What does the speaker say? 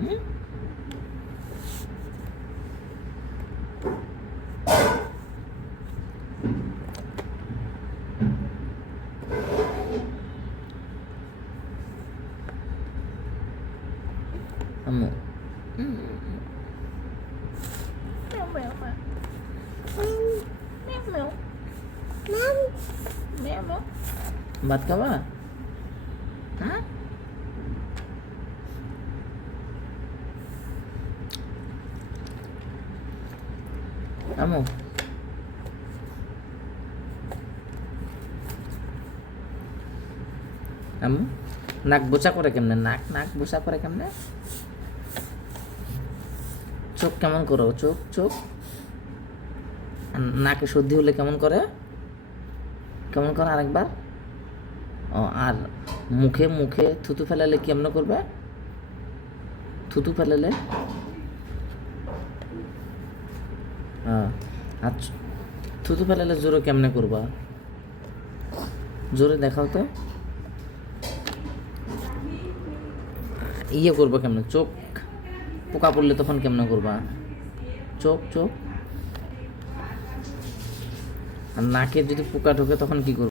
Amor. Hum. Meu, meu, meu. Meu, meu. Meu, meu. Bate calar. Tá? আম্মু আম্মু নাক বোচা করে কেমনে নাক নাক বোচা করে কেমনে চোখ কেমন করো চোখ চোখ নাকে সর্দি হলে কেমন করে কেমন করে আরেকবার ও আর মুখে মুখে থুতু ফেলালে কেমন করবে থুতু ফেলালে হ্যাঁ। থুতু ফেলালে জোরে কেমনে করবা? জোরে দেখাও তো। ইয়ে করব কেমনে? চোখ পোকা পড়লে তখন কেমনে করবা? চোখ চোখ। আর নাকে যদি পোকা ঢোকে তখন কি করবে?